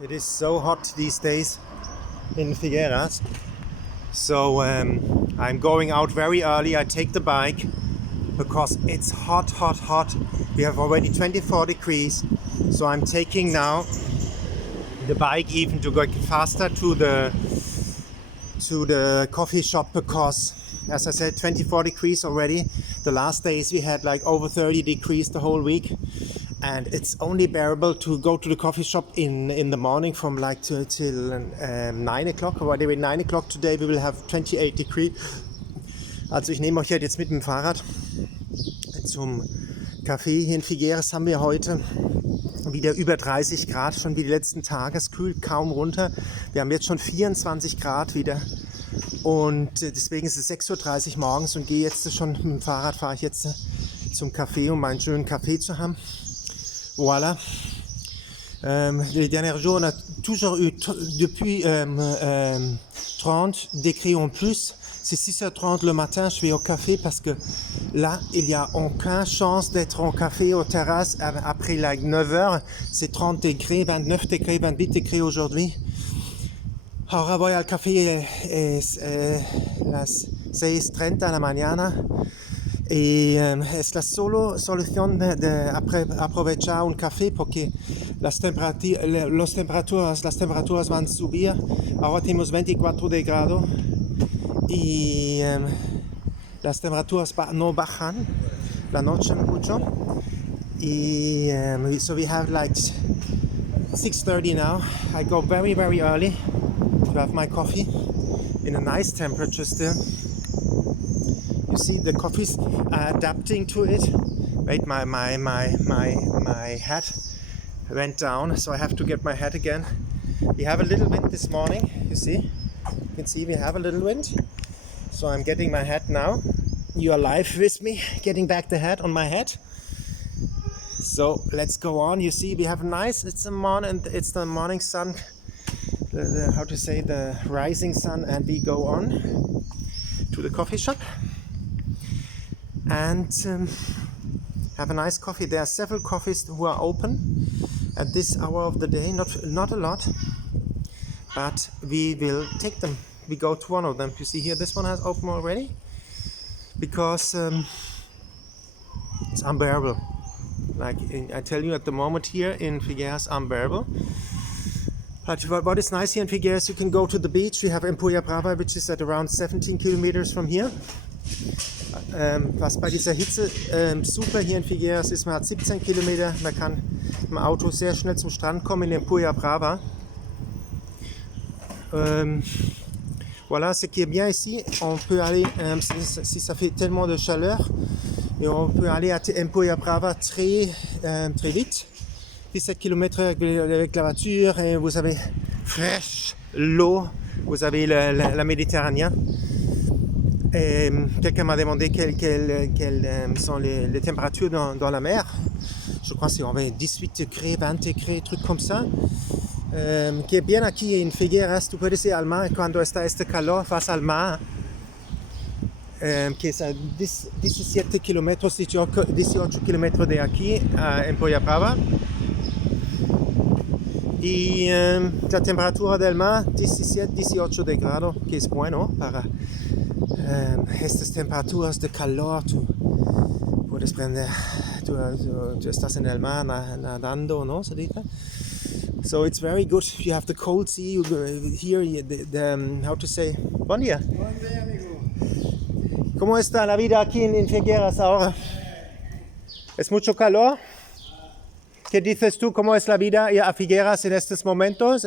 It is so hot these days in Figueres. So I'm going out very early. I take the bike because it's hot. We have already 24 degrees. So I'm taking now the bike even to go faster to the coffee shop because, as I said, 24 degrees already. The last days we had like over 30 degrees the whole week. And it's only bearable to go to the coffee shop in the morning from like till 9 o'clock. Or 9 o'clock today we will have 28 degrees. Also ich nehme euch jetzt mit dem Fahrrad zum Café. Hier in Figueres haben wir heute wieder über 30 Grad, schon wie die letzten Tage. Es kühlt kaum runter. Wir haben jetzt schon 24 Grad wieder. Und deswegen ist es 6:30 Uhr morgens und gehe jetzt schon mit dem Fahrrad, fahre ich jetzt zum Café, um einen schönen Kaffee zu haben. Voilà. Les derniers jours, on a toujours eu depuis 30 degrés en plus. C'est 6h30 le matin, je vais au café parce que là, il n'y a aucune chance d'être en café aux terrasses après like 9h. C'est 30 degrés, 29 degrés, 28 degrés aujourd'hui. Ahora voy al café, es las 6:30 de la mañana. Y es la solución de aprovechar un café porque las temperaturas van a subir. Ahora tenemos 24 grados y las temperaturas no bajan la noche mucho. Y so we have like 6:30 now. I go very early to have my coffee in a nice temperature still. You see the coffee's adapting to it. Wait, my hat went down, so I have to get my hat again. We have a little wind this morning, you see. You can see we have a little wind. So I'm getting my hat now. You are live with me, getting back the hat on my head. So let's go on. You see we have it's the morning sun, the rising sun, and we go on to the coffee shop and have a nice coffee. There are several coffees who are open at this hour of the day, not a lot, but we will take them. We go to one of them. You see here, this one has opened already because it's unbearable. Like I tell you, at the moment here in Figueres, unbearable. But what is nice here in Figueres, you can go to the beach. We have Empolla Brava, which is at around 17 kilometers from here. Was bei dieser Hitze super hier in Figueres ist, man hat 17 Kilometer, man kann mit dem Auto sehr schnell zum Strand kommen in Empolla Brava. Voilà, ce qui est bien ici, on peut aller, si ça fait tellement de chaleur, et on peut aller à Empolla Brava très vite. 17 km avec la voiture, et vous avez fraîche l'eau, vous avez la Méditerranée. Et quelqu'un m'a demandé quelles sont les températures dans la mer. Je crois que c'est 18 degrés, 20 degrés, trucs comme ça. Que bien aquí en Figueres, tú puedes ir al mar cuando está este calor, vas al mar. Que es a 17 kilómetros, 18 kilómetros de aquí en Empolla Brava. Y la temperatura del mar 17-18 grados, que es bueno para estas temperaturas de calor. Tú puedes prender, tú estás en el mar nadando, ¿no? Se dice. So it's very good. You have the cold sea. You here, how to say? Buen día. Buen día, amigo. ¿Cómo está la vida aquí en Figueres ahora? ¿Es mucho calor? ¿Qué dices tú? ¿Cómo es la vida a Figueres en estos momentos?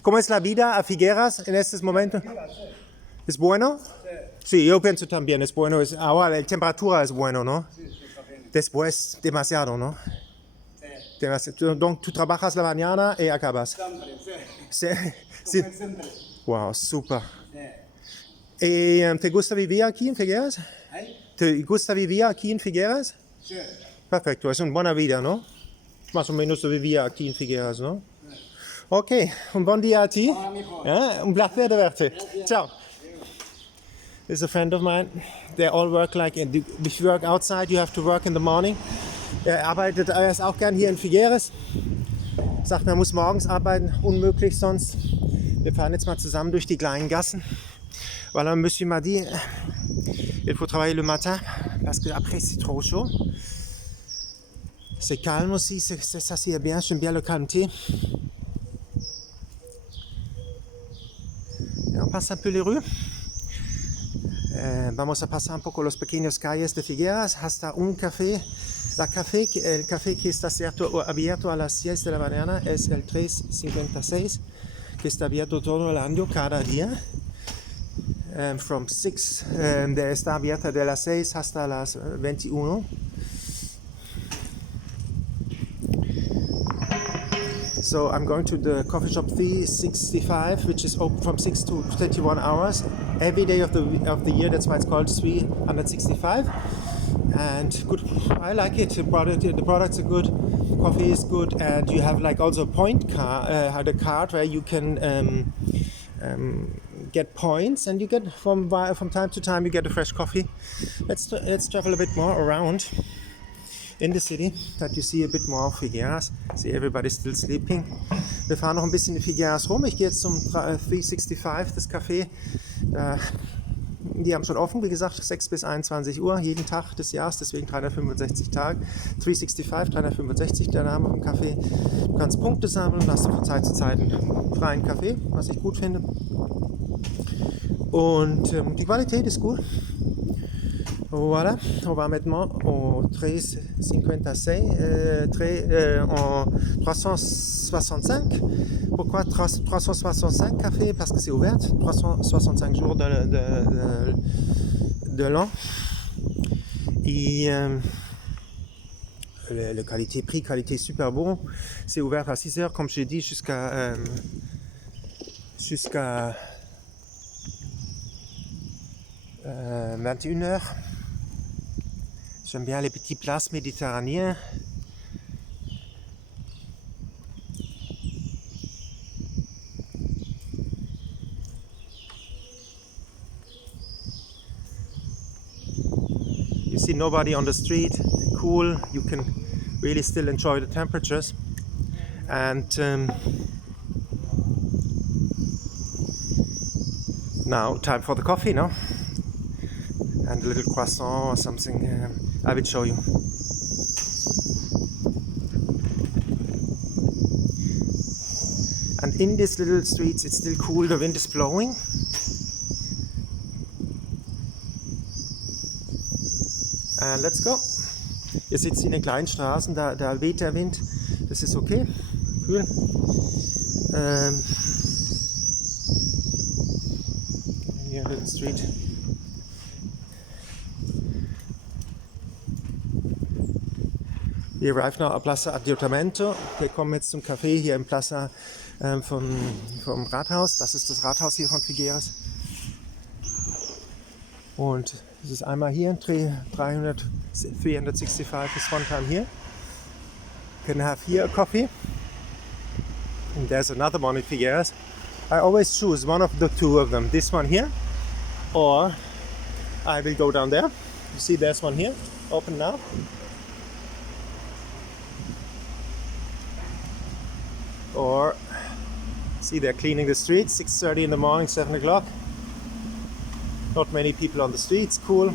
¿Cómo es la vida a Figueres en estos momentos? ¿Es bueno? Sí, yo pienso también es bueno. Ahora la temperatura es bueno, ¿no? Sí, está bien. Después demasiado, ¿no? Sí. Donc tú trabajas la mañana y acabas. Siempre, Sí. Como siempre. Wow, super. Sí. ¿Y te gusta vivir aquí en Figueres? ¿Ay? ¿Te gusta vivir aquí en Figueres? Sí. Perfecto, es una buena vida, ¿no? Más o menos vivir aquí en Figueres, ¿no? Ok, un buen día a ti. Hola, mijo. Un placer de verte. Gracias. Ciao. This is a friend of mine. They all work if you work outside, you have to work in the morning. Er arbeitet erst auch gern hier in Figueres. sagt, man muss morgens arbeiten, unmöglich sonst. Wir fahren jetzt mal zusammen durch die kleinen Gassen. Voilà, Monsieur m'a dit, il faut travailler le matin parce que après c'est trop chaud. C'est calme aussi, ça c'est bien, j'aime bien le calmeté. Et on passe un peu les rues. Vamos a pasar un poco los pequeños calles de Figueres hasta un café. El café que está abierto a las 6 de la mañana es el 356, que está abierto todo el año, cada día. From 6, está abierto de las 6 hasta las 21. So I'm going to the coffee shop 365, which is open from 6 to 21 hours every day of the year. That's why it's called 365. And good, I like it. The products are good, coffee is good, and you have like also a point card, the card where you can get points, and you get from time to time you get a fresh coffee. Let's travel a bit more around in the city, that you see a bit more of Figueres. See, everybody's still sleeping. Wir fahren noch ein bisschen in Figueres rum. Ich gehe jetzt zum 365, das Café. Die haben schon offen, wie gesagt, 6 bis 21 Uhr, jeden Tag des Jahres, deswegen 365 Tage. 365, 365, der Name vom Café. Du kannst Punkte sammeln, hast du von Zeit zu Zeit einen freien Kaffee, was ich gut finde. Und die Qualität ist gut. Voilà, on va maintenant au 356, en 365. Pourquoi 365 cafés? Parce que c'est ouvert 365 jours de l'an. Et le qualité-prix, qualité super bon. C'est ouvert à 6 heures, comme j'ai dit, jusqu'à 21 heures. J'aime bien les petits plats méditerranéens. You see nobody on the street, cool, you can really still enjoy the temperatures. And now time for the coffee, no? And a little croissant or something. I will show you. And in these little streets it's still cool, the wind is blowing. And let's go. Ihr sitzt in den kleinen Straßen, da weht der Wind, das ist okay, cool. Here, little street. Wir arrive now at Plaza Adjutamento. Wir kommen jetzt zum Café hier im Plaza vom Rathaus. Das ist das Rathaus hier von Figueres. Und es ist einmal hier, 365 is one time here. You can have here a coffee. And there's another one in Figueres. I always choose one of the two of them. This one here, or I will go down there. You see there's one here, open now. Or see, they're cleaning the streets, 6:30 in the morning, 7 o'clock. Not many people on the streets, cool.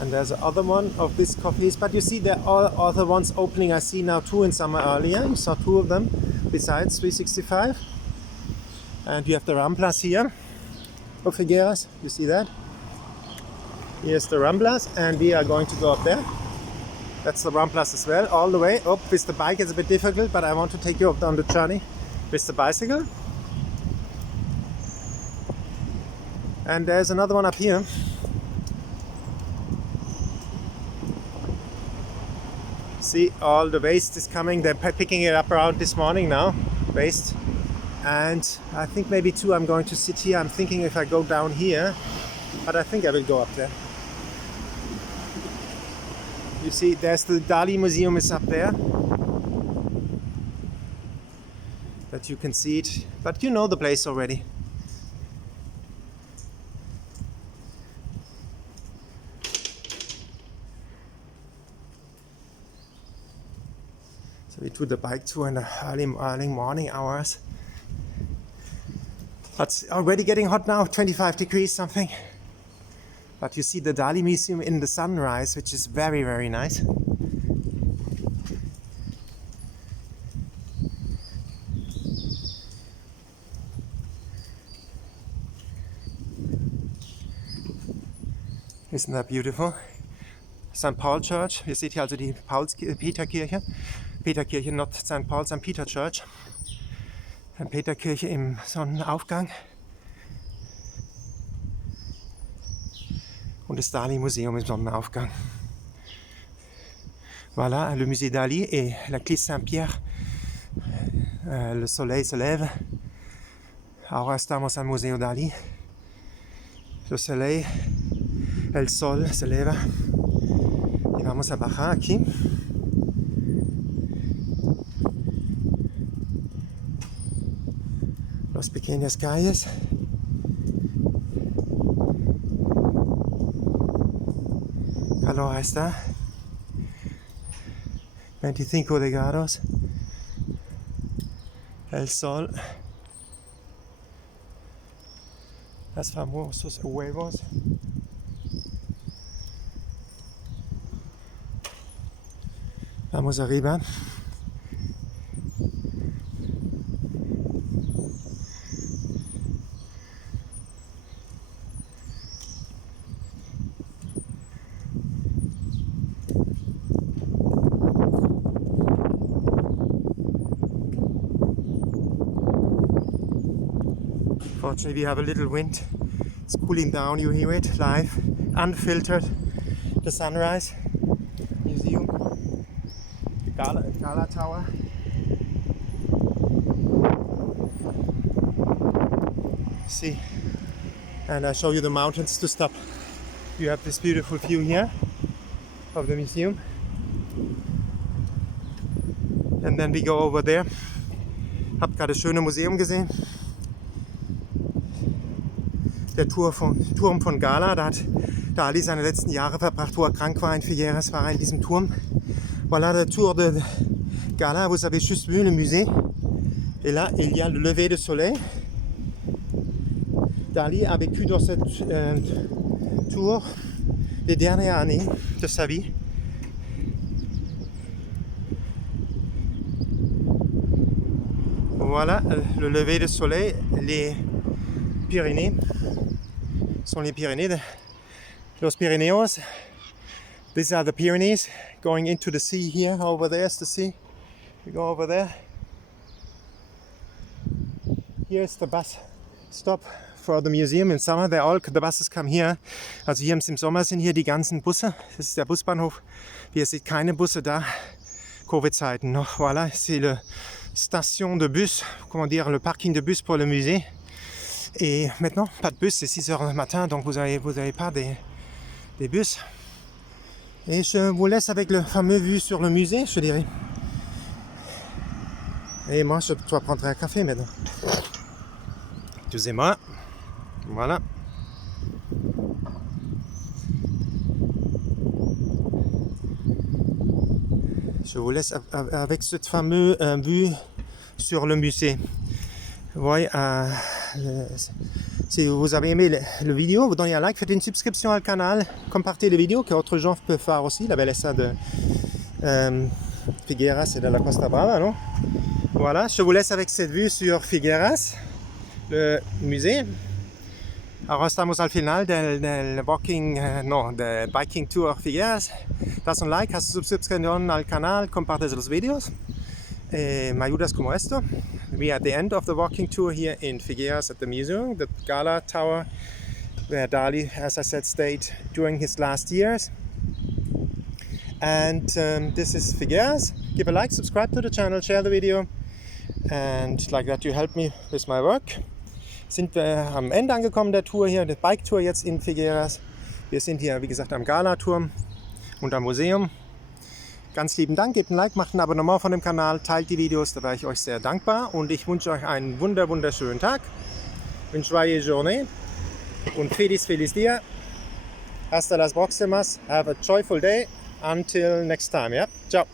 And there's another one of these coffees, but you see there are other ones opening. I see now two in summer earlier. You saw two of them besides 365. And you have the Ramblas here of Figueres. You see that? Here's the Ramblas, and we are going to go up there. That's the Ramblas as well, all the way up. With the bike it's a bit difficult, but I want to take you up on the journey with the bicycle. And there's another one up here. See, all the waste is coming. They're picking it up around this morning now, waste. And I think maybe too I'm going to sit here. I'm thinking if I go down here, but I think I will go up there. You see, there's the Dali Museum is up there. That you can see it, but you know the place already. So we do the bike tour in the early morning hours. It's already getting hot now, 25 degrees something. But you see the Dali Museum in the sunrise, which is very, very nice. Isn't that beautiful? St. Paul Church. Ihr seht hier also die Peterkirche. Peterkirche, not St. Paul, St. Peter Church. Peterkirche im Sonnenaufgang. Und das Dali Museum im Sonnenaufgang. Voilà, le musée Dali et la clé Saint-Pierre. Le soleil se lève. Ahora estamos al Museo Dali. Le soleil, el sol se eleva. Y vamos a bajar aquí. Las pequeñas calles. Calor está. 25 grados. El sol. Los famosos huevos. Vamos arriba. Fortunately, we have a little wind. It's cooling down. You hear it live, unfiltered. The sunrise museum, the Gala Tower. See, and I show you the mountains to stop. You have this beautiful view here of the museum, and then we go over there. Habt gerade das schöne Museum gesehen. Der Turm von Gala, da hat Dali seine letzten Jahre verbracht, wo er krank war in Figueres, war er in diesem Turm. Voilà le tour de Gala, vous avez juste vu le musée. Et là, il y a le lever de soleil. Dali a vécu dans cette tour les dernières années de sa vie. Voilà le lever de soleil, les Pyrénées. Sont les Pyrénées, Los Pirineos. These are the Pyrenees going into the sea here. Over there is the sea. We go over there. Here's the bus stop for the museum. In summer, the buses come here. Also hier im Sommer sind hier die ganzen Busse. Das ist der Busbahnhof. Wie ihr seht, keine Busse da. Covid-Zeiten noch. Voilà, c'est la station de bus. Comment dire, le parking de bus pour le musée. Et maintenant, pas de bus, c'est 6h du matin, donc vous avez pas des bus. Et je vous laisse avec le fameux vue sur le musée, je dirais. Et moi, je dois prendre un café maintenant. Excusez-moi. Voilà. Je vous laisse avec cette fameuse vue sur le musée. Ouais, si vous avez aimé le vidéo, vous donnez un like, faites une subscription au canal, compartez les vidéos que d'autres gens peuvent faire aussi, la belleza de Figueres et de la Costa Brava, non? Voilà, je vous laisse avec cette vue sur Figueres, le musée. Ahora estamos al final del biking tour Figueres. Das un like, haz suscripción al canal, compartes los videos. Me ayudas como esto. We are at the end of the walking tour here in Figueres at the museum, the Gala Tower, where Dali, as I said, stayed during his last years. And this is Figueres. Give a like, subscribe to the channel, share the video, and like that you help me with my work. Sind wir am Ende angekommen der Tour hier, der Bike-Tour jetzt in Figueres. Wir sind hier, wie gesagt, am Gala-Turm und am Museum. Ganz lieben Dank, gebt ein Like, macht ein Abonnement von dem Kanal, teilt die Videos, da wäre ich euch sehr dankbar. Und ich wünsche euch einen wunderschönen Tag. Une joyeuse journée und feliz dia. Hasta las próximas. Have a joyful day. Until next time. Yeah? Ciao.